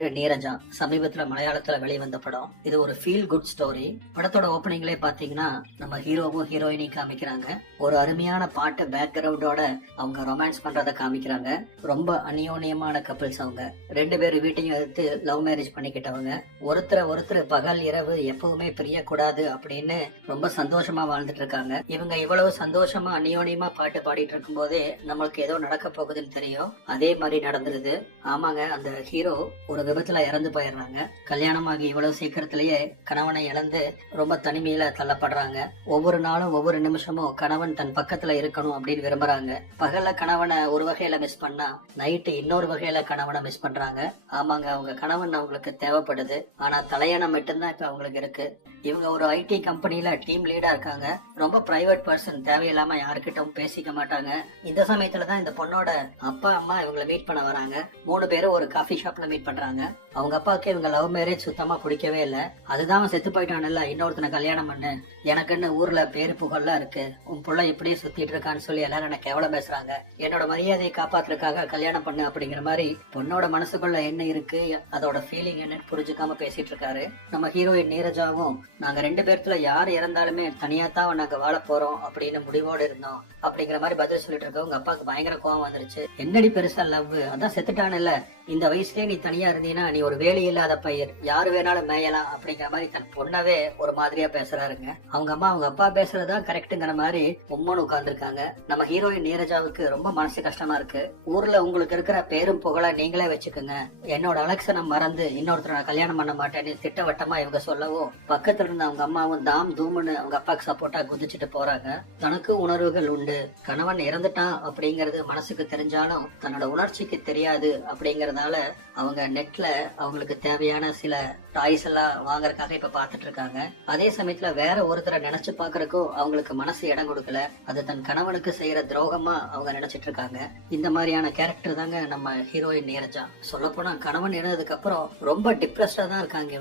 நீரஜா சமீபத்துல மலையாளத்துல வெளிவந்த படம். இது ஒரு ஃபீல் குட் ஸ்டோரி. படத்தோட ஓப்பனிங்லேயே பாத்தீங்கன்னா நம்ம ஹீரோவும் ஹீரோயினையும் காமிக்கிறாங்க. ஒரு அருமையான பாட்டு பேக்ரவுண்டோட அவங்க ரொமான்ஸ் பண்றத காமிக்கிறாங்க. ரொம்ப அந்யோன்யமான கப்பிள்ஸ் அவங்க. ரெண்டு பேரும் வீட்டையும் எடுத்து லவ் மேரேஜ் பண்ணிக்கிட்டவங்க. ஒருத்தர் பகல் இரவு எப்பவுமே பிரியக்கூடாது அப்படின்னு ரொம்ப சந்தோஷமா வாழ்ந்துட்டு இருக்காங்க. இவங்க இவ்வளவு சந்தோஷமா அந்யோன்யமா பாட்டு பாடிட்டு இருக்கும் போதே நம்மளுக்கு ஏதோ நடக்க போகுதுன்னு தெரியும். அதே மாதிரி நடந்துருது. ஆமாங்க, அந்த ஹீரோ ஒரு விபத்துல இறந்து போயிடுறாங்க. கல்யாணமாகி இவ்வளவு சீக்கிரத்திலேயே கணவனை இழந்து ரொம்ப தனிமையில தள்ளப்படுறாங்க. ஒவ்வொரு நாளும் ஒவ்வொரு நிமிஷமும் கணவன் தன் பக்கத்துல இருக்கணும் அப்படின்னு விரும்புறாங்க. பகல்ல கணவனை ஒரு வகையில மிஸ் பண்ணா நைட்டு இன்னொரு வகையில கணவனை மிஸ் பண்றாங்க. ஆமாங்க, அவங்க கணவன் அவங்களுக்கு தேவைப்படுது. ஆனா தலையணம் மட்டும்தான் இப்ப அவங்களுக்கு இருக்கு. இவங்க ஒரு ஐடி கம்பெனில டீம் லீடா இருக்காங்க. ரொம்ப பிரைவேட் பர்சன், தேவையில்லாம யாருக்கிட்டும் பேசிக்க மாட்டாங்க. இந்த சமயத்துலதான் இந்த பொண்ணோட அப்பா அம்மா இவங்களை மீட் பண்ண வராங்க. 3 பேரும் ஒரு காஃபி ஷாப்ல மீட் பண்றாங்க. அவங்க அப்பாவுக்கு இவங்க லவ் மேரேஜ் சுத்தமா பிடிக்கவே இல்ல. அதுதான் செத்து போயிட்டான்ல, இன்னொருத்தனை கல்யாணம் பண்ணு, எனக்குன்னு ஊர்ல பேரு புகழ்லாம் இருக்கு, உன் புள்ள இப்படியே சுத்திட்டு இருக்கான்னு சொல்லி எல்லாரும் எனக்கு எவ்வளவு பேசுறாங்க, என்னோட மரியாதையை காப்பாத்துறதுக்காக கல்யாணம் பண்ணு அப்படிங்கிற மாதிரி பொண்ணோட மனசுக்குள்ள என்ன இருக்கு, அதோட ஃபீலிங் என்ன புரிஞ்சுக்காம பேசிட்டு இருக்காரு. நம்ம ஹீரோயின் நீரஜாவும் நாங்க 2 பேர்த்துல யார் இறந்தாலுமே தனியா தான் நாங்க வாழ போறோம் அப்படின்னு முடிவோடு இருந்தோம் அப்படிங்கிற மாதிரி பதில் சொல்லிட்டு இருக்க உங்க அப்பாவுக்கு பயங்கர கோவம் வந்துருச்சு. என்னடி பெருசா லவ், அதான் செத்துட்டான்ல, இந்த வயசுலயே நீ தனியா இருந்தீங்கன்னா நீ ஒரு வேலை இல்லாத பயிர், யாரு வேணாலும் மேயலாம் அப்படிங்கிற மாதிரி தன் பொண்ணவே ஒரு மாதிரியா பேசுறாருங்க. அவங்க அம்மா அவங்க அப்பா பேசுறதா கரெக்டுங்கிற மாதிரி உம்மனு உட்கார்ந்துருக்காங்க. நம்ம ஹீரோயின் நீரஜாவுக்கு ரொம்ப மனசு கஷ்டமா இருக்கு. ஊர்ல உங்களுக்கு இருக்கிற பேரும் புகழ நீங்களே வச்சுக்கோங்க, என்னோட அலெக்சனை மறந்து இன்னொருத்தர கல்யாணம் பண்ண மாட்டேன்னு திட்டவட்டமா இவங்க சொல்லவும் பக்கத்துல இருந்த அவங்க அம்மாவும் தாம் தூம்னு அவங்க அப்பாக்கு சப்போர்ட்டா குதிச்சுட்டு போறாங்க. தனக்கு உணர்வுகள் உண்டு, கணவன் இறந்துட்டான் அப்படிங்கறது மனசுக்கு தெரிஞ்சாலும் தன்னோட உணர்ச்சிக்கு தெரியாது அப்படிங்கறதால அவங்க நெட்ல அவங்களுக்கு தேவையான சில டாய்ஸ் எல்லாம் வாங்கறதுக்காக இப்ப பாத்துட்டு இருக்காங்க. அதே சமயத்துல வேற ஒருத்தரை நினைச்சு பாக்குறதுக்கும் அவங்களுக்கு மனசு இடம் கொடுக்கல. அது தன் கணவனுக்கு செய்யற துரோகமா அவங்க நினைச்சிட்டு இருக்காங்க. இந்த மாதிரியான கேரக்டர் தாங்க நம்ம ஹீரோயின் நீரஜா. சொல்ல போனா கணவன் இறந்ததுக்கு அப்புறம் ரொம்ப டிப்ரெஸ்டா தான் இருக்காங்க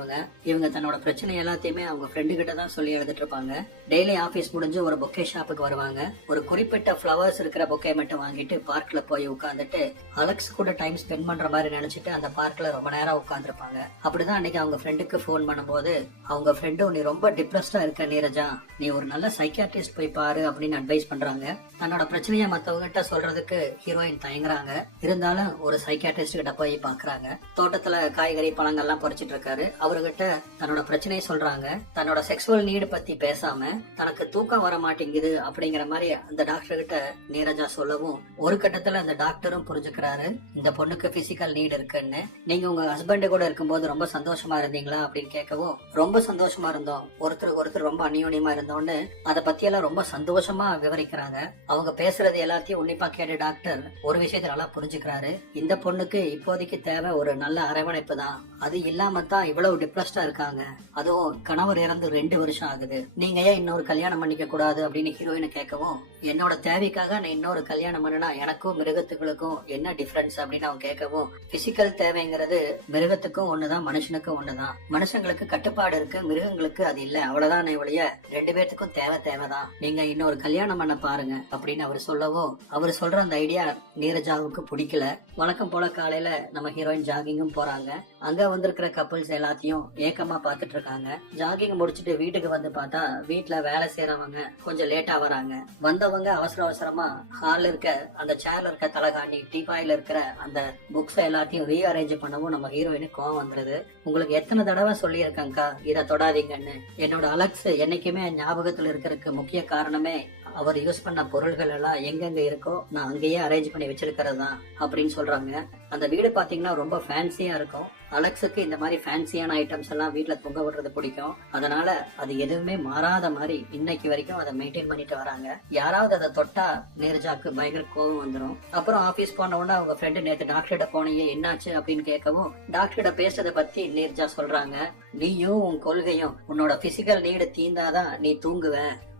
இவங்க தன்னோட பிரச்சனை எல்லாத்தையுமே அவங்க ஃப்ரெண்டு கிட்ட தான் சொல்லி எழுதிட்டு இருப்பாங்க. டெய்லி ஆபீஸ் முடிஞ்சு ஒரு பொக்கே ஷாப்புக்கு வருவாங்க. ஒரு குறிப்பிட்ட ஃபிளவர்ஸ் இருக்கிற பொக்கே மட்டும் வாங்கிட்டு பார்க்ல போய் உட்காந்துட்டு அலெக்ஸ் கூட டைம் ஸ்பெண்ட் பண்ற மாதிரி நினைச்சிட்டு அந்த பார்க்ல ரொம்ப நேரம் உட்காந்துருப்பாங்க. அப்படிதான் அன்னைக்கு அவங்க ஃப்ரெண்டுக்கு போன் பண்ணும்போது அவங்க ஃப்ரெண்டும் நீ ரொம்ப டிப்ரெஸ்டா இருக்க நீரஜா, நீ ஒரு நல்ல சைக்கியாட்ரிஸ்ட் போய் பாரு அப்படின்னு அட்வைஸ் பண்றாங்க. தன்னோட பிரச்சனைய மத்தவங்க கிட்ட சொல்றதுக்கு ஹீரோயின் தயங்குறாங்க. இருந்தாலும் ஒரு சைக்கியாட்ரிஸ்ட் கிட்ட போய் பாக்குறாங்க. தோட்டத்துல காய்கறி பழங்கள்லாம் பறிச்சிட்டு இருக்காரு. அவர்கிட்ட தன்னோட பிரச்சனையை சொல்றாங்க. தன்னோட செக்ஸுவல் நீடு பத்தி பேசாம தனக்கு தூக்கம் வர மாட்டேங்குது அப்படிங்கிற மாதிரி அந்த டாக்டர் கிட்ட நீரஜா சொல்லவும் ஒரு கட்டத்துல அந்த டாக்டரும் புரிஞ்சுக்கிறாரு இந்த பொண்ணுக்கு பிசிக்கல் நீடு இருக்குன்னு. நீங்க உங்க ஹஸ்பண்ட் கூட இருக்கும்போது ரொம்ப சந்தோஷமா இருந்தீங்களா அப்படின்னு கேட்கவும் ரொம்ப சந்தோஷமா இருந்தோம், ஒருத்தர் ரொம்ப அந்யோன்யமா இருந்தோன்னு அதை பத்தி எல்லாம் ரொம்ப சந்தோஷமா விவரிக்கிறாங்க. அவங்க பேசுறது எல்லாத்தையும் உன்னிப்பா கேட்டு டாக்டர் ஒரு விஷயத்த நல்லா புரிஞ்சுக்கிறாரு. இந்த பொண்ணுக்கு இப்போதைக்கு தேவை ஒரு நல்ல அரவணைப்பு தான். அது இல்லாம தான் இவ்வளவு டிப்ரெஸ்டா இருக்காங்க. அதுவும் கணவர் இறந்து 2 வருஷம் ஆகுது. நீங்க ஏன் இன்னொரு கல்யாணம் பண்ணிக்க கூடாது அப்படின்னு ஹீரோயினை கேட்கவும் என்னோட தேவைக்காக நான் இன்னொரு கல்யாணம் பண்ணனா எனக்கும் மிருகத்துகளுக்கும் என்ன டிஃபரன்ஸ் அப்படின்னு அவங்க கேட்கவும் பிசிக்கல் தேவைங்கிறது மிருகத்துக்கும் ஒண்ணுதான் மனுஷனுக்கும் ஒண்ணுதான். மனுஷங்களுக்கு கட்டுப்பாடு இருக்கு, மிருகங்களுக்கு அது இல்ல, அவ்வளவுதான் ஒழிய 2 பேர்த்துக்கும் தேவைதான். நீங்க இன்னொரு கல்யாணம் பண்ண பாருங்க அப்படின்னு அவர் சொல்லவும் அவர் சொல்ற அந்த ஐடியா நீரஜாவுக்கு பிடிக்கல. வழக்கம் போல காலையில நம்ம ஹீரோயின் ஜாகிங்கும் போறாங்க. அங்க வந்திருக்கிற கப்பிள்ஸ் எல்லாத்தையும் ஏக்கமா பாத்துட்டு இருக்காங்க. ஜாகிங் முடிச்சுட்டு வீட்டுக்கு வந்து பார்த்தா வீட்டுல வேலை செய்யறவங்க கொஞ்சம் லேட்டா வராங்க. வந்தவங்க அவசரமா ஹால்ல இருக்க அந்த சேர்ல இருக்க தலகாணி டீபாயில இருக்கிற அந்த புக்ஸ் எல்லாத்தையும் ரீஅரேஞ்ச் பண்ணவும் நம்ம ஹீரோயினுக்கு கோவம் வந்துருது. உங்களுக்கு எத்தனை தடவை சொல்லி இருக்கேன்க்கா இதை தொடாதீங்கன்னு. என்னோட அலெக்ஸ் என்னைக்குமே ஞாபகத்துல இருக்கிறதுக்கு முக்கிய காரணமே அவர் யூஸ் பண்ண பொருள்கள் எல்லாம் எங்கெங்க இருக்கோ நான் அங்கேயே அரேஞ்ச் பண்ணி வச்சிருக்கிறது தான் அப்படின்னு சொல்றாங்க. அந்த வீடு பாத்தீங்கன்னா ரொம்ப ஃபேன்சியா இருக்கும். அலெக்ஸுக்கு இந்த மாதிரி ஃபேன்சியான ஐட்டம்ஸ் எல்லாம் வீட்டுல தொங்க விடுறது பிடிக்கும். அதனால அது எதுவுமே மாறாத மாதிரி இன்னைக்கு வரைக்கும் அதை மெயின்டைன் பண்ணிட்டு வராங்க. யாராவது அதை தொட்டா நீரஜாக்கு பயங்கர கோபம் வந்துடும். அப்புறம் ஆபீஸ் போன உடனே அவங்க ஃப்ரெண்டு நேத்து டாக்டர்கிட்ட போனீங்க என்னாச்சு அப்படின்னு கேட்கவும் டாக்டர்கிட்ட பேசுறதை பத்தி நீரஜா சொல்றாங்க. நீயும் உன் கொள்கையும் உன்னோட பிசிக்கல் நீடு தீந்தாதான் நீ தூங்குவ,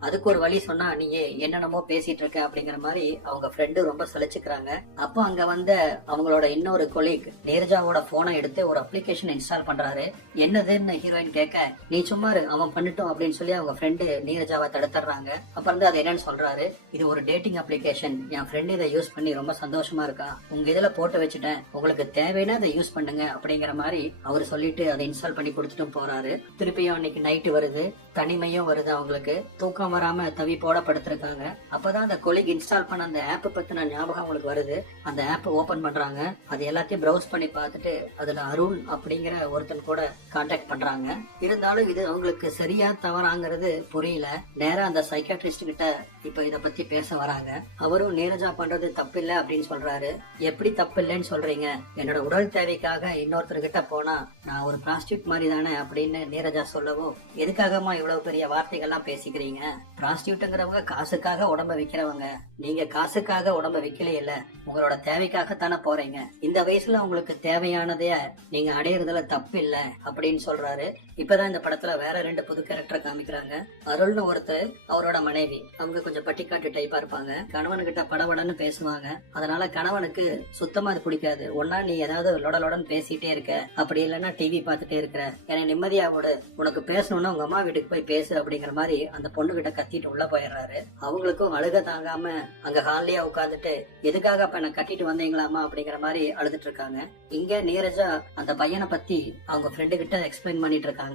அதுக்கு ஒரு வழி சொன்னா நீ என்னென்னமோ பேசிட்டு இருக்க அப்படிங்கிற மாதிரி அவங்க ஃப்ரெண்டு ரொம்ப சலிச்சுக்கிறாங்க. அப்போ அங்க வந்த அவங்களோட இன்னொரு கொலீக் நீரஜாவோட போனை எடுத்து ஒரு அப்ளிகேஷன் இன்ஸ்டால் பண்றாரு. என்னதுன்னு ஹீரோயின் கேட்க, நீ சும்மா அவன் பண்ணிட்டோம் அப்படின்னு சொல்லி அவங்க ஃப்ரெண்டு நீரஜாவை தடுத்துறாங்க. அப்புறம் வந்து அது என்னன்னு சொல்றாரு, இது ஒரு டேட்டிங் அப்ளிகேஷன், என் ஃப்ரெண்டு இதை யூஸ் பண்ணி ரொம்ப சந்தோஷமா இருக்கா, உங்க இதுல போட்டு வச்சுட்டேன், உங்களுக்கு தேவைன்னா அதை யூஸ் பண்ணுங்க அப்படிங்கிற மாதிரி அவர் சொல்லிட்டு அதை இன்ஸ்டால் பண்ணி கொடுத்துட்டும் போறாரு. திருப்பியும் அன்னைக்கு நைட்டு வருது, தனிமையும் வருது, அவங்களுக்கு தூக்கம் வராம தவிப்போட படுத்திருக்காங்க. அப்பதான் அந்த கொலிக் இன்ஸ்டால் பண்ண அந்த ஆப் பத்தின ஞாபகம் அவங்களுக்கு வருது. அந்த ஆப் ஓபன் பண்றாங்க, அது எல்லாத்தையும் ப்ரௌஸ் பண்ணி பார்த்துட்டு அதுல அருண் அப்படிங்கிற ஒருத்தன் கூட கான்டாக்ட் பண்றாங்க. இருந்தாலும் இது அவங்களுக்கு சரியா தவறாங்கிறது புரியல. நேரா அந்த சைக்காட்ரிஸ்ட் கிட்ட இப்ப இத பத்தி பேச வராங்க. அவரும் நீரஜா பண்றது தப்பு இல்ல அப்படின்னு சொல்றாரு. எப்படி தப்பு இல்லைன்னு சொல்றீங்க, என்னோட உடல் தேவைக்காக இன்னொருத்தர்கிட்ட போனா நான் ஒரு பிராஸ்டியூட் மாதிரி தானே அப்படின்னு நீரஜா சொல்லவும், எதுக்காகமா இவ்வளவு பெரிய வார்த்தைகள்லாம் பேசிக்கிறீங்க, பிராஸ்டியூட்ங்கிறவங்க காசுக்காக உடம்ப விக்கிறவங்க, நீங்க காசுக்காக உடம்ப விக்கல இல்ல, உங்களோட தேவைக்காகத்தானே போறீங்க, இந்த வயசுல உங்களுக்கு தேவையானதைய நீங்க அடையறதுல தப்பு இல்ல அப்படின்னு சொல்றாரு. இப்பதான் இந்த படத்துல வேற 2 புது கேரக்டர் காமிக்கிறாங்க. அருள்னு ஒருத்தர், அவரோட மனைவி, அவங்க கொஞ்சம் பட்டிக்காட்டு டைப்பா இருப்பாங்க. கணவன்கிட்ட படபடன்னு பேசுவாங்க. அதனால கணவனுக்கு சுத்தமா அது பிடிக்காது. ஒன்னா நீ ஏதாவது லொடலொடன்னு பேசிட்டே இருக்க, அப்படி இல்லைன்னா டிவி பார்த்துட்டே இருக்கிற, என்னை நிம்மதியா விடு, உனக்கு பேசணும்னா உங்க அம்மா வீட்டுக்கு போய் பேசு அப்படிங்கிற மாதிரி அந்த பொண்ணு கிட்ட கத்திட்டு உள்ள போயிடுறாரு. அவங்களுக்கும் அழுக தாங்காம அங்க ஹாலியா உட்காந்துட்டு, எதுக்காக அப்ப என்ன கட்டிட்டு வந்தீங்களாமா அப்படிங்கிற மாதிரி அழுதுட்டு இருக்காங்க. இங்க நீரஜா அந்த பையனை பத்தி அவங்க ஃப்ரெண்டு கிட்ட எக்ஸ்பிளைன் பண்ணிட்டு இருக்காங்க.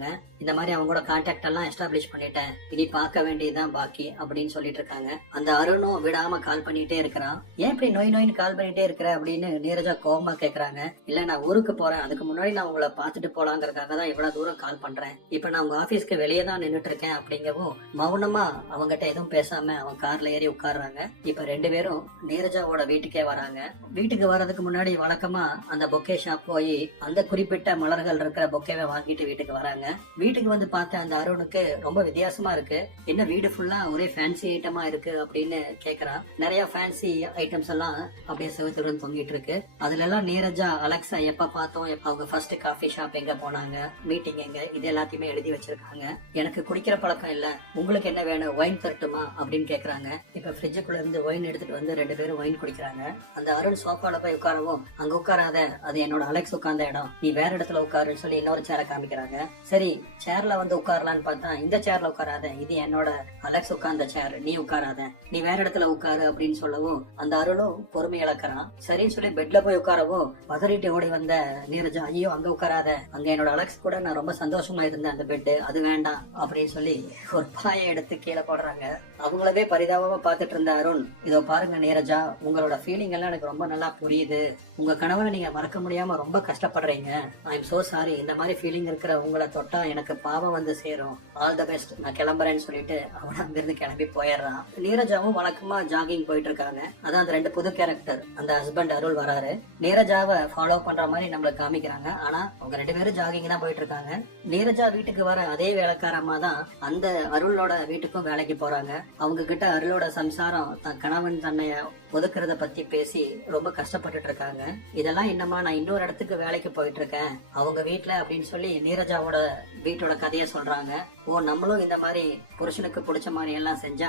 இந்த மாதிரி அவங்க கூட கான்டாக்ட் எல்லாம் எஸ்டாப்ளிஷ் பண்ணிட்டேன், இனி பார்க்க வேண்டியதுதான் பாக்கி அப்படின்னு சொல்லிட்டு இருக்காங்க. அந்த அருணும் விடாம கால் பண்ணிட்டே இருக்கிறான். ஏன் இப்படி நோயின்னு கால் பண்ணிட்டே இருக்கிற அப்படின்னு நீரஜா கோபமா கேக்குறாங்க. இல்ல நான் ஊருக்கு போறேன், அதுக்கு முன்னாடி நான் உங்களை பாத்துட்டு போலாங்கிறதுக்காக தான் இவ்வளவு தூரம் கால் பண்றேன், இப்ப நான் உங்க ஆபீஸ்க்கு வெளியே தான் நின்னுட்டு இருக்கேன் அப்படிங்கவும் மௌனமா அவங்ககிட்ட எதுவும் பேசாம அவன் கார்ல ஏறி உட்கார்றாங்க. இப்ப 2 பேரும் நீரஜாவோட வீட்டுக்கே வராங்க. வீட்டுக்கு வர்றதுக்கு முன்னாடி வழக்கமா அந்த பொக்கே ஷாப் போய் அந்த குறிப்பிட்ட மலர்கள் இருக்கிற பொக்கேவை வாங்கிட்டு வீட்டுக்கு வராங்க. வீட்டுக்கு வந்து பார்த்த அந்த அருணுக்கு ரொம்ப வித்தியாசமா இருக்கு. என்ன வீடு ஃபுல்லா ஒரே ஃபேன்சி ஐட்டமா இருக்கு அப்படின்னு கேக்குறான். நிறைய ஃபேன்சி ஐட்டம்ஸ் எல்லாம் அப்படியே செவத்துடன் தொங்கிட்டு இருக்கு. அதுல எல்லாம் நீரஜா அலெக்ஸா எப்ப பார்த்தோம், அவங்க ஃபர்ஸ்ட் காஃபி ஷாப் எங்க போனாங்க, மீட்டிங் எங்க, இது எல்லாத்தையுமே எழுதி வச்சிருக்காங்க. எனக்கு குடிக்கிற பழக்கம் இல்ல, உங்களுக்கு என்ன வேணும், ஒயின் தரட்டுமா அப்படின்னு கேக்குறாங்க. இப்ப ஃப்ரிட்ஜுக்குள்ள இருந்து ஒயின் எடுத்துட்டு வந்து 2 பேரும் ஒயின் குடிக்கிறாங்க. அந்த அருண் சோஃபால போய் உட்காரவும், அங்க உட்காராத, அது என்னோட அலெக்ஸ் உட்கார்ந்த இடம், நீ வேற இடத்துல உட்காருன்னு சொல்லி இன்னொரு சேரை காமிக்கிறாங்க. சரி சேர்ல வந்து உட்காரலான்னு பார்த்தா, இந்த சேர்ல உட்காராத, இது என்னோட அலெக்ஸ் உட்கார்ந்த சேர், நீ உட்காராத, நீ வேற இடத்துல உட்காரு அப்படின்னு சொல்லவும் அந்த அருளும் பொறுமை இழக்கிறான். சரின்னு சொல்லி பெட்ல போய் உட்காரவும் பதறிட்டு ஓடி வந்த நீரஜா, ஐயோ அங்க உட்காராத, அங்க என்னோட அலெக்ஸ் கூட நான் ரொம்ப சந்தோஷமா இருந்தேன், அந்த பெட் அது வேண்டாம் அப்படின்னு சொல்லி ஒரு பாயை எடுத்து கீழே போடுறாங்க. அவங்களவே பரிதாபமா பார்த்துட்டு இருந்த அருண், இதோ பாருங்க நீரஜா, உங்களோட ஃபீலிங் எல்லாம் எனக்கு ரொம்ப நல்லா புரியுது, உங்க கணவனை நீங்க மறக்க முடியாம ரொம்ப கஷ்டப்படுறீங்க, ஐ எம் சோ சாரி, இந்த மாதிரி ஃபீலிங் இருக்கிற உங்களை தொட்டா எனக்கு பாவம் வந்து சேரும், ஆல் த பெஸ்ட், நான் கிளம்புறேன்னு சொல்லிட்டு அவன் அங்கிருந்து கிளம்பி போயிடுறான். நீரஜாவும் வழக்கமா ஜாகிங் போயிட்டு இருக்காங்க. அதான் அந்த 2 புது கேரக்டர், அந்த ஹஸ்பண்ட் அருள் வராரு. நீரஜாவை ஃபாலோ பண்ற மாதிரி நம்மள காமிக்கிறாங்க. ஆனா அவங்க 2 பேரும் ஜாகிங் தான் போயிட்டு இருக்காங்க. நீரஜா வீட்டுக்கு வர அதே வேலைக்காரமா தான் அந்த அருளோட வீட்டுக்கும் வேலைக்கு போறாங்க. அவங்க கிட்ட அருளோட சம்சாரம், தன் கணவன் தன்னை ஒதுக்குறத பத்தி பேசி ரொம்ப கஷ்டப்பட்டுட்டு இருக்காங்க. இதெல்லாம் என்னமா, நான் இன்னொரு இடத்துக்கு வேலைக்கு போயிட்டு இருக்கேன் அவங்க வீட்டுல அப்படின்னு சொல்லி நீரஜாவோட வீட்டோட கதைய சொல்றாங்க. ஓ, நம்மளும் இந்த மாதிரி புருஷனுக்கு பிடிச்ச மாதிரி எல்லாம் செஞ்சா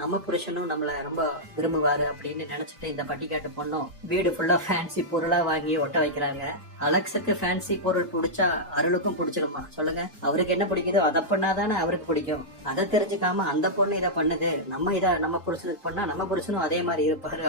நம்ம புருஷனும் நம்மள ரொம்ப விரும்புவாரு அப்படின்னு நினைச்சிட்டு இந்த பட்டிக்காட்டு பொண்ணும் வீடு ஃபுல்லா ஃபேன்சி பொருளா வாங்கி ஒட்ட வைக்கிறாங்க. அலெக்ஸுக்கு ஃபேன்சி பொருள் பிடிச்சா அருளுக்கும் பிடிச்சிருமா சொல்லுங்க? அவருக்கு என்ன பிடிக்குதோ அதை பண்ணாதானே அவருக்கு பிடிக்கும். அதை தெரிஞ்சுக்காம அந்த பொண்ணு இதை பண்ணுது, நம்ம புருஷனுக்கு பண்ணா நம்ம புருஷனும் அதே மாதிரி இருப்பாரு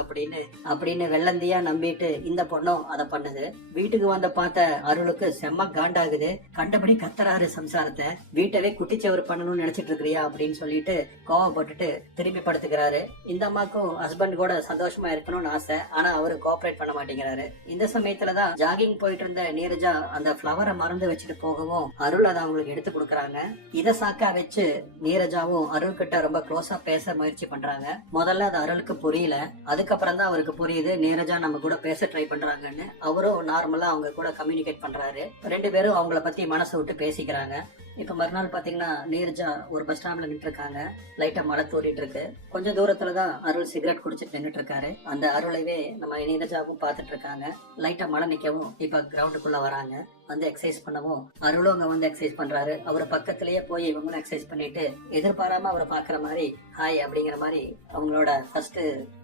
அப்படின்னு வெள்ளந்தியா நம்பிட்டு இந்த பொண்ணும் அதை பண்ணுது. வீட்டுக்கு வந்த பார்த்த அருளுக்கு செம்ம காண்டாகுது. கண்டபடி கத்துறாரு சம்சாரத்தை, வீட்டவே குட்டிச்சவர் பண்ணணும்னு நினைச்சிட்டு இருக்கிறியா அப்படின்னு சொல்லிட்டு கோவப்பட்டுட்டு திரும்பி படுத்துக்கிறாரு. இந்த அம்மாக்கும் ஹஸ்பண்ட் கூட சந்தோஷமா இருக்கணும்னு ஆசை, ஆனா அவரு கோஆபரேட் பண்ண மாட்டேங்கிறாரு. இந்த சமயத்துலதான் ஜாகிங் போயிட்டு இருந்த நீரஜா அந்த பிளவரை மறந்து வச்சுட்டு போகவும் அருள் அதை அவங்களுக்கு எடுத்து கொடுக்கறாங்க. இத சாக்கா வச்சு நீரஜாவும் அருள் கிட்ட ரொம்ப க்ளோஸா பேச முயற்சி பண்றாங்க. முதல்ல அது அருளுக்கு புரியல, அதுக்கப்புறம் தான் அவருக்கு புரியுது நீரஜா நம்ம கூட பேச ட்ரை பண்றாங்கன்னு. அவரும் நார்மலா அவங்க கூட கம்யூனிகேட் பண்றாரு. 2 பேரும் அவங்கள பத்தி மனசை விட்டு பேசிக்கிறாங்க. இப்ப மறுநாள் பாத்தீங்கன்னா நீரஜா ஒரு பஸ் ஸ்டாண்ட்ல நின்று இருக்காங்க. லைட்டா மழை தூரிட்டு இருக்கு. கொஞ்சம் தூரத்துலதான் அருள் சிகரெட் குடிச்சிட்டு நின்றுட்டு இருக்காரு. அந்த அருளைவே நம்ம நீரஜாவும் பாத்துட்டு இருக்காங்க. லைட்டா மழை நிக்கவும் இப்ப கிரவுண்டுக்குள்ள வராங்க. வந்து எக்ஸசைஸ் பண்ணவும் அருளும் அங்க வந்து எக்ஸசைஸ் பண்றாரு. அவர் பக்கத்திலேயே போய் இவங்களும் எக்ஸசைஸ் பண்ணிட்டு எதிர்பாராம அவரை பாக்குற மாதிரி ஹாய் அப்படிங்கிற மாதிரி அவங்களோட ஃபர்ஸ்ட்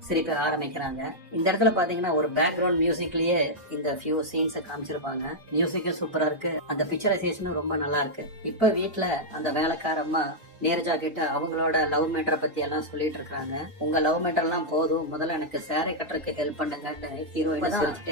சிரிப்பை ஆரம்பிக்கிறாங்க. இந்த இடத்துல பாத்தீங்கன்னா ஒரு பேக்ரவுண்ட் மியூசிக்லயே இந்த ஃபியூ சீன்ஸ் காமிச்சிருப்பாங்க. மியூசிக்கும் சூப்பரா இருக்கு, அந்த பிக்சரைசேஷனும் ரொம்ப நல்லா இருக்கு. இப்ப வீட்டுல அந்த வேலைக்காரம்மா நீரஜா கிட்ட அவங்களோட லவ் மேட்டரை பத்தி எல்லாம் சொல்லிட்டு இருக்காங்க. உங்க லவ் மேட்டர் எல்லாம் போதும், முதல்ல எனக்கு சேரை கட்டுறதுக்கு ஹெல்ப் பண்ணுங்கன்னு ஹீரோயின்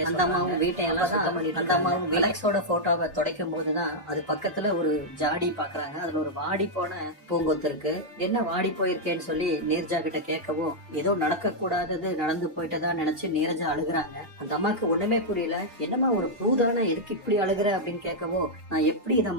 அந்த அம்மாவும் வீட்டை எல்லாம் சுத்தம் பண்ணிட்டு அந்த அம்மாவும் விலக்ஸோட போட்டோவை துடைக்கும் போதுதான் அது பக்கத்துல ஒரு ஜாடி பாக்குறாங்க. அதுல ஒரு வாடி போன பூங்கொத்து இருக்கு. என்ன வாடி போயிருக்கேன்னு சொல்லி நீரஜா கிட்ட கேட்கவும் ஏதோ நடக்க கூடாதது நடந்து போயிட்டதான் நினைச்சு நீரஜா அழுகுறாங்க. அந்த அம்மாக்கு ஒண்ணுமே புரியல. என்னமா ஒரு பூ தானே எதுக்கு இப்படி அழுகுற அப்படின்னு கேட்கவும் நான் எப்படி இதை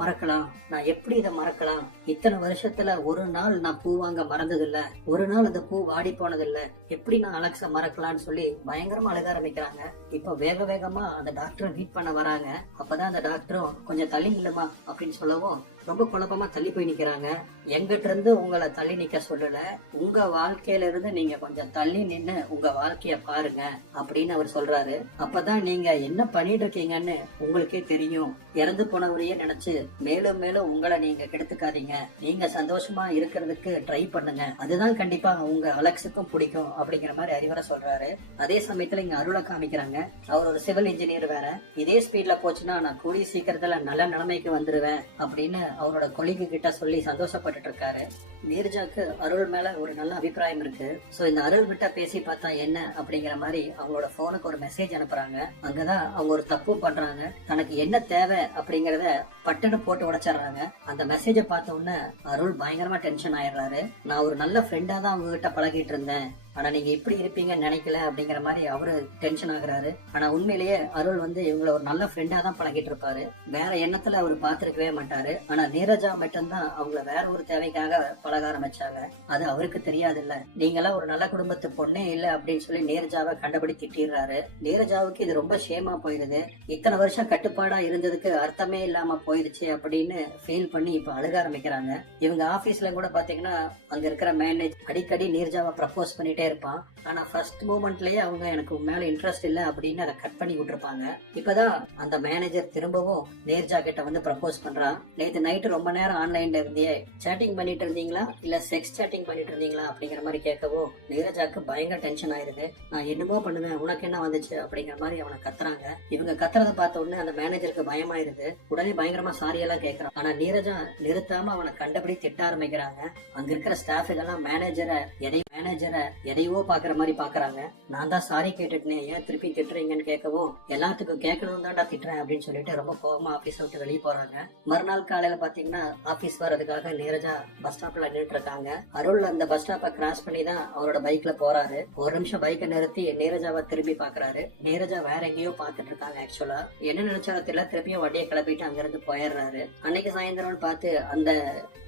மறக்கலாம், இத்தனை வருஷத்துல ஒரு நாள் நான் பூ வாங்க மறந்தது இல்ல, ஒரு நாள் அந்த பூ வாடி போனது இல்ல, எப்படி நான் அலெக்ஸா மறக்கலாம்னு சொல்லி பயங்கரமா அழுக ஆரம்பிக்கிறாங்க. இப்ப வேக வேகமா அந்த டாக்டரை மீட் பண்ண வராங்க. அப்பதான் அந்த டாக்டரும் கொஞ்சம் தள்ளி இல்லமா அப்படின்னு சொல்லவும் ரொம்ப குழப்பமா தள்ளி போய் நிக்கிறாங்க. எங்கிட்ட இருந்து உங்களை தள்ளி நிக்க சொல்லல, உங்க வாழ்க்கையில இருந்து நீங்க கொஞ்சம் தள்ளி நின்னு உங்க வாழ்க்கைய பாருங்க அப்படின்னு அவர் சொல்றாரு. அப்பதான் நீங்க என்ன பண்ணிட்டு இருக்கீங்கன்னு உங்களுக்கே தெரியும். இறந்து போனவரையே நினைச்சு மேலும் மேலும் உங்களை நீங்க கெடுத்துக்காதீங்க. நீங்க சந்தோஷமா இருக்கிறதுக்கு ட்ரை பண்ணுங்க, அதுதான் கண்டிப்பா உங்க அலெக்ஸுக்கும் பிடிக்கும் அப்படிங்கிற மாதிரி அறிவுரை சொல்றாரு. அதே சமயத்துல இங்க அருளை காமிக்கிறாங்க. அவர் ஒரு சிவில் இன்ஜினியர் வேற. இதே ஸ்பீட்ல போச்சுன்னா நான் கூடிய சீக்கிரத்துல நல்ல நிலைமைக்கு வந்துருவேன் அப்படின்னு அவரோட கொலிக்கு கிட்ட சொல்லி சந்தோஷப்பட்டு இருக்காரு. நீரஜாக்கு அருள் மேல ஒரு நல்ல அபிப்பிராயம் இருக்கு. சோ இந்த அருள் கிட்ட பேசி பார்த்தா என்ன அப்படிங்கிற மாதிரி அவங்களோட போனுக்கு ஒரு மெசேஜ் அனுப்புறாங்க. அங்கதான் அவங்க ஒரு தப்பு பண்றாங்க. தனக்கு என்ன தேவை அப்படிங்கறத பட்டுன்னு போட்டு உடைச்சிடுறாங்க. அந்த மெசேஜை பார்த்த உடனே அருள் பயங்கரமா டென்ஷன் ஆயிடுறாரு. நான் ஒரு நல்ல ஃப்ரெண்டா தான் அவங்க கிட்ட பழகிட்டு இருந்தேன், ஆனா நீங்க இப்படி இருப்பீங்கன்னு நினைக்கல அப்படிங்கிற மாதிரி அவரு டென்ஷன் ஆகுறாரு. ஆனா உண்மையிலேயே அருள் வந்து இவங்களை ஒரு நல்ல ஃப்ரெண்டா தான் பழகிட்டு இருப்பாரு. வேற எண்ணத்துல அவர் பாத்துருக்கவே மாட்டாரு. ஆனா நீரஜா மட்டும்தான் அவங்கள வேற ஒரு தேவைக்காக பழக ஆரம்பிச்சாங்க. அது அவருக்கு தெரியாது இல்ல. நீங்களாம் ஒரு நல்ல குடும்பத்து பொண்ணே இல்ல அப்படின்னு சொல்லி நீரஜாவை கண்டபடி திட்டிடுறாரு. நீரஜாவுக்கு இது ரொம்ப ஷேமா போயிருது. இத்தனை வருஷம் கட்டுப்பாடா இருந்ததுக்கு அர்த்தமே இல்லாம போயிருச்சு அப்படின்னு ஃபீல் பண்ணி இப்ப அழுக ஆரம்பிக்கிறாங்க. இவங்க ஆபீஸ்ல கூட பாத்தீங்கன்னா அங்க இருக்கிற மேனேஜர் அடிக்கடி நீரஜாவை ப்ரப்போஸ் பண்ணிட்டே இருப்பான். ஆனா ஃபர்ஸ்ட் மூமெண்ட்லயே அவங்க எனக்கு மேல இன்ட்ரெஸ்ட் இல்ல அப்படின்னு அதை கட் பண்ணி விட்டுருப்பாங்க. இப்பதான் அந்த மேனேஜர் திரும்பவும் நீரஜா கிட்ட வந்து ப்ரப்போஸ் பண்றான். நேத்து நைட்டு ரொம்ப நேரம் ஆன்லைன்ல இருந்தியே, சேட்டிங் பண்ணிட்டு இருந்தீங்களா இல்ல செக்ஸ் சேட்டிங் பண்ணிட்டு இருந்தீங்களா அப்படிங்கிற மாதிரி கேட்கவும் நீரஜாக்கு பயங்கர டென்ஷன் ஆயிருது. நான் என்னமோ பண்ணுவேன், உனக்கு என்ன வந்துச்சு அப்படிங்கிற மாதிரி அவனை கத்துறாங்க. இவங்க கத்துறத பார்த்த உடனே அந்த மேனேஜருக்கு பயமாயிருது. உடனே பயங்கரமா சாரி எல்லாம் கேட்கறான். ஆனா நீரஜா நிறுத்தாம அவனை கண்டபடி திட்ட ஆரம்பிக்கிறாங்க. அங்க இருக்கிற ஸ்டாஃப் எல்லாம் மேனேஜரை எதையோ பாக்குற மாதிரி பாக்குறாங்க. நான் தான் சாரி கேட்டுட்டேன், ஏன் திருப்பி திட்டுறீங்கன்னு கேட்கவும் எல்லாத்துக்கும் கேட்கணும் தான்டா திட்டுறேன் அப்படின்னு சொல்லிட்டு ரொம்ப கோவமா ஆபீஸ் விட்டு வெளியே போறாங்க. மறுநாள் காலையில பாத்தீங்கன்னா ஆபீஸ் வர்றதுக்காக நீரஜா பஸ் ஸ்டாப்ல நின்றுட்டு இருக்காங்க. அருள் அந்த பஸ் ஸ்டாப்பை கிராஸ் பண்ணி தான் அவரோட பைக்ல போறாரு. ஒரு நிமிஷம் பைக்கை நிறுத்தி நீரஜாவை திரும்பி பாக்குறாரு. நீரஜா வேற எங்கேயோ பாத்துட்டு இருக்காங்க. ஆக்சுவலா என்ன நினைச்சாலும் தெரியல, திருப்பியும் வண்டியை கிளப்பிட்டு அங்க இருந்து போயிடுறாரு. அன்னைக்கு சாயந்தரம் பார்த்து அந்த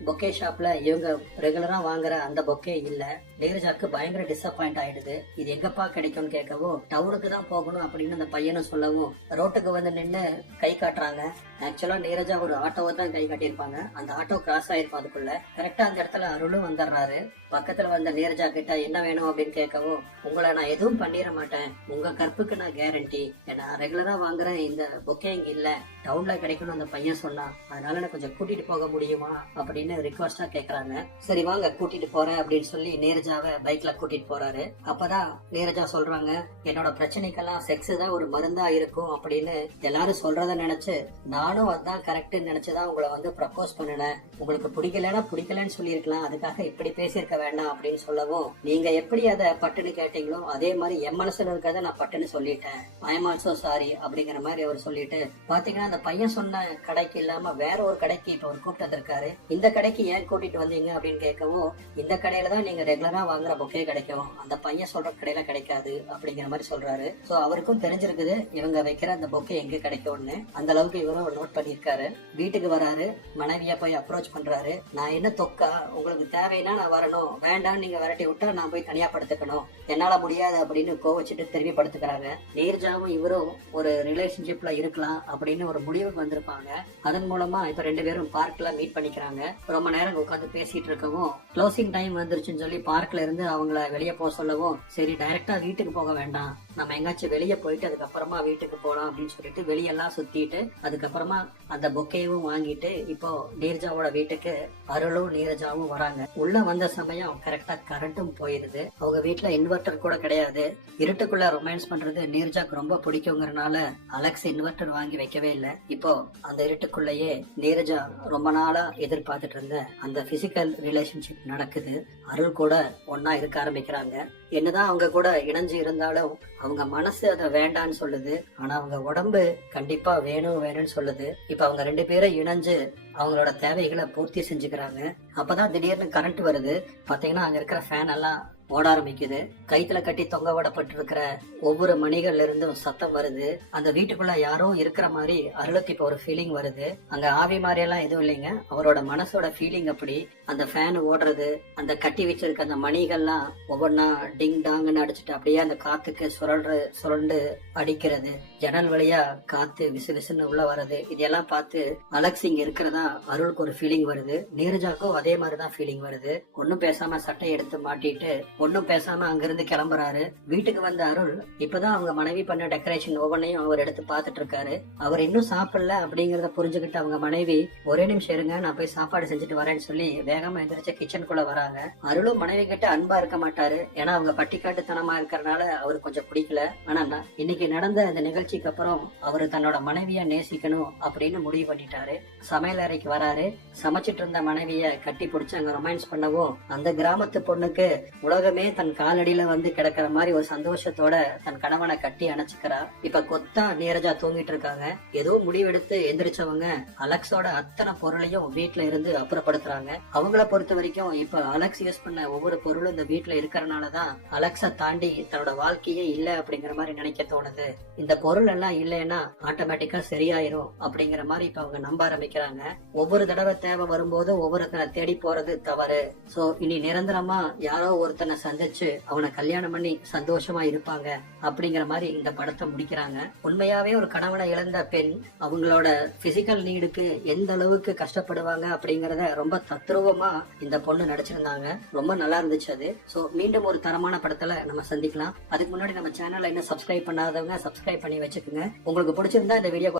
பொக்கே ஷாப்ல இவங்க ரெகுலரா வாங்குற அந்த பொக்கே இல்ல. நீரஜாக்கு பயங்கர டிசப்பாயிண்ட் ஆயிடுது. இது எங்கப்பா கிடைக்கும்னு கேட்கவும் டவுனுக்கு தான் போகணும் அப்படின்னு அந்த பையனை சொல்லவும் ரோட்டுக்கு வந்து நின்று கை காட்டுறாங்க. ஆக்சுவலா நீரஜா ஒரு ஆட்டோவை தான் கை காட்டியிருப்பாங்க. அந்த ஆட்டோ கிராஸ் ஆயிருக்கும். அதுக்குள்ள கரெக்டா அந்த இடத்துல அருளும் வந்துடுறாரு. பக்கத்துல வந்த நீரஜா கிட்ட என்ன வேணும் அப்படின்னு கேட்கவும், உங்களை நான் எதுவும் பண்ணிட மாட்டேன், உங்க கற்புக்கு நான் கேரண்டி, நான் ரெகுலரா வாங்குறேன், இந்த பொக்கே இங்க இல்ல, டவுன்ல கிடைக்கணும் அந்த பையன் சொன்னா, அதனால நான் கொஞ்சம் கூட்டிட்டு போக முடியுமா அப்படின்னு ரிக்வஸ்டா கேக்குறாங்க. சரி வாங்க கூட்டிட்டு போறேன் அப்படின்னு சொல்லி நீரஜாவை பைக்ல கூட்டிட்டு போறாரு. அப்பதான் நீரஜா சொல்றாங்க, என்னோட பிரச்சனைக்கெல்லாம் செக்ஸ் தான் ஒரு மருந்தா இருக்கும் அப்படின்னு எல்லாரும் சொல்றத நினைச்சு நானும் அதான் கரெக்ட் நினைச்சுதான் உங்களை வந்து ப்ரப்போஸ் பண்ணினேன். உங்களுக்கு பிடிக்கலன்னு சொல்லியிருக்கலாம், அதுக்காக இப்படி பேசியிருக்க வேண்டாம் அப்படின்னு சொல்லவும், நீங்க எப்படி அதை பட்டுன்னு கேட்டீங்களோ அதே மாதிரி என் மனசுல இருக்கிறத நான் பட்டுன்னு சொல்லிட்டேன், ஐ எம் ஆல்சோ சாரி அப்படிங்கிற மாதிரி அவர் சொல்லிட்டு பாத்தீங்கன்னா அந்த பையன் சொன்ன கடைக்கு இல்லாம வேற ஒரு கடைக்கு இப்ப அவர் கூப்பிட்டு வந்திருக்காரு. இந்த கடைக்கு ஏன் கூட்டிட்டு வந்தீங்க அப்படின்னு கேட்கவும், இந்த கடையில தான் நீங்க ரெகுலரா வாங்குற பொக்கே கிடைக்கும், அந்த பையன் சொல்ற கடையில கிடைக்காது அப்படிங்கிற மாதிரி சொல்றாரு. சோ அவருக்கும் தெரிஞ்சிருக்குது இவங்க வைக்கிற அந்த பொக்கே எங்க கிடைக்கும்னு. அந்த அளவுக்கு இவரும் நோட் பண்ணிருக்காரு. வீட்டுக்கு வராரு, மனைவியா போய் அப்ரோச் பண்றாரு. நான் என்ன தொக்கா, உங்களுக்கு தேவைன்னா நான் வரணும், வேண்டாம் நீங்க விரட்டி விட்டா நான் போய் தனியா படுத்துக்கணும், என்னால முடியாது அப்படின்னு கோவச்சிட்டு திரும்பி படுத்துக்கிறாங்க. நீரஜாவும் இவரும் ஒரு ரிலேஷன்ஷிப்ல இருக்கலாம் அப்படின்னு ஒரு முடிவுக்கு வந்திருப்பாங்க. அதன் மூலமா இப்ப ரெண்டு பேரும் பார்க்ல மீட் பண்ணிக்கிறாங்க. ரொம்ப நேரம் உட்காந்து பேசிட்டு இருக்கவும் க்ளோசிங் டைம் வந்துருச்சுன்னு சொல்லி பார்க்ல இருந்து அவங்கள வெளியே போக சொல்லவும், சரி டைரக்டா வீட்டுக்கு போக வேண்டாம், நம்ம எங்காச்சும் வெளியே போயிட்டு அதுக்கப்புறமா வீட்டுக்கு போலாம் அப்படின்னு சொல்லிட்டு வெளியெல்லாம் சுத்திட்டு அதுக்கப்புறமா அந்த பொக்கையும் வாங்கிட்டு இப்போ நீரஜாவோட வீட்டுக்கு அருளும் நீரஜாவும் வராங்க. உள்ள வந்த சமயம் கரெக்டா கரண்ட்டும் போயிருது. அவங்க வீட்டுல இன்வெர்டர் கூட கிடையாது. இருட்டுக்குள்ள ரொமான்ஸ் பண்றது நீரஜாக்கு ரொம்ப பிடிக்குங்கிறனால அலெக்ஸ் இன்வெர்டர் வாங்கி வைக்கவே இல்லை. இப்போ அந்த இருட்டுக்குள்ளேயே நீரஜா ரொம்ப நாளா எதிர்பார்த்துட்டு இருந்த அந்த பிசிக்கல் ரிலேஷன்ஷிப் நடக்குது. அருள் கூட ஒன்னா இருக்க ஆரம்பிக்கிறாங்க. என்னதான் அவங்க கூட இணைஞ்சு இருந்தாலும் அவங்க மனசு அதை வேண்டான்னு சொல்லுது. ஆனா அவங்க உடம்பு கண்டிப்பா வேணும்னு சொல்லுது. இப்ப அவங்க 2 பேரும் இணைஞ்சு அவங்களோட தேவைகளை பூர்த்தி செஞ்சுக்கிறாங்க. அப்பதான் திடீர்னு கரண்ட் வருது. பாத்தீங்கன்னா அங்க இருக்கிற ஃபேன் எல்லாம் ஓட ஆரம்பிக்குது. கைத்துல கட்டி தொங்க விடப்பட்டு இருக்கிற ஒவ்வொரு மணிகள்ல இருந்தும் சத்தம் வருது. அந்த வீட்டுக்குள்ள யாரோ இருக்கிற மாதிரி அருளுக்கு இப்ப ஒரு ஃபீலிங் வருது. அங்க ஆவி மாதிரி எல்லாம் எதுவும் இல்லைங்க, அவரோட மனசோட ஃபீலிங் அப்படி. அந்த ஃபேன் ஓடுறது, அந்த கட்டி வச்சிருக்க அந்த மணிகள்லாம் ஒவ்வொன்னா டிங் டாங்னு அடிச்சுட்டு அப்படியே அந்த காத்துக்கு சுரண்டு அடிக்கிறது. ஜன்னல் வழியா காத்து விசு விசுன்னு உள்ள வர்றது. இதெல்லாம் பார்த்து அலெக்ஸ் இங்க இருக்கிறதா அருளுக்கு ஒரு ஃபீலிங் வருது. நீரஜாக்கும் அதே மாதிரிதான் ஃபீலிங் வருது. ஒன்னும் பேசாம சட்டை எடுத்து மாட்டிட்டு ஒன்னும் பேசாம அங்கிருந்து கிளம்புறாரு. வீட்டுக்கு வந்த அருள் இப்பதான் அவங்க மனைவி பண்ண டெக்கரேஷன் ஒவ்வொன்னையும் அவர் எடுத்து பாத்துட்டு இருக்காரு. அவர் இன்னும் சாப்பிடல அப்படிங்கறத புரிஞ்சுக்கிட்டு அவங்க மனைவி ஒரே நிமிஷம் இருங்க, நான் போய் சாப்பாடு செஞ்சுட்டு வரேன்னு சொல்லி வேகமா எந்திரிச்சு கிச்சனுக்குள்ள வராங்க. அருளும் மனைவி கிட்ட அன்பா இருக்க மாட்டாரு. ஏன்னா அவங்க பட்டிக்காட்டுத்தனமா இருக்கிறதுனால அவருக்கு கொஞ்சம் பிடிக்கல. ஆனா இன்னைக்கு நடந்த இந்த நிகழ்ச்சிக்கு அப்புறம் அவரு தன்னோட மனைவிய நேசிக்கணும் அப்படின்னு முடிவு பண்ணிட்டாரு. சமையல் அறைக்கு வராரு. சமைச்சிட்டு இருந்த மனைவிய கட்டி பிடிச்சு அங்க ரொமான்ஸ் பண்ணவும் அந்த கிராமத்து பொண்ணுக்கு உலகமே தன் காலடியில வந்து கிடக்கிற மாதிரி ஒரு சந்தோஷத்தோட தன் கணவனை கட்டி அணைச்சுக்கிறா. இப்ப கொத்தா நீரஜா தூங்கிட்டு இருக்காங்க. ஏதோ முடிவெடுத்து எந்திரிச்சவங்க அலெக்ஸோட அத்தனை பொருளையும் வீட்டுல இருந்து அப்புறப்படுத்துறாங்க. அவங்கள பொறுத்த வரைக்கும் இப்ப அலெக்ஸ் யூஸ் பண்ண ஒவ்வொரு பொருளும் இந்த வீட்டுல இருக்கறனாலதான் அலெக்ஸ தாண்டி தன்னோட வாழ்க்கையே இல்ல அப்படிங்கிற மாதிரி நினைக்க தோணுது. இந்த பொருள் எல்லாம் இல்லைன்னா ஆட்டோமேட்டிக்கா சரியாயிரும் அப்படிங்கிற மாதிரி இப்ப அவங்க நம்ப ஆரம்பிக்கிறாங்க. ஒவ்வொரு தடவை தேவை வரும்போது ஒவ்வொருத்தனை தேடி போறது தவறு. சோ இனி நிரந்தரமா யாரோ ஒருத்தனை சந்திச்சு அவனை கல்யாணம் பண்ணி சந்தோஷமா இருப்பாங்க அப்படிங்கிற மாதிரி இந்த படத்தை முடிக்கிறாங்க. உண்மையாவே ஒரு கணவனை இழந்த பெண் அவங்களோட பிசிக்கல் நீடுக்கு எந்த அளவுக்கு கஷ்டப்படுவாங்க அப்படிங்கறத ரொம்ப தத்ரூபமா இந்த பொண்ணு நடிச்சிருந்தாங்க. ரொம்ப நல்லா இருந்துச்சு அது. சோ மீண்டும் ஒரு தரமான படத்துல நம்ம சந்திக்கலாம். அதுக்கு முன்னாடி நம்ம சேனல்ல இன்னும் சப்ஸ்கிரைப் பண்ணாதவங்க சப்ஸ்கிரைப் பண்ணி வச்சுக்கோங்க. உங்களுக்கு பிடிச்சிருந்தா இந்த வீடியோ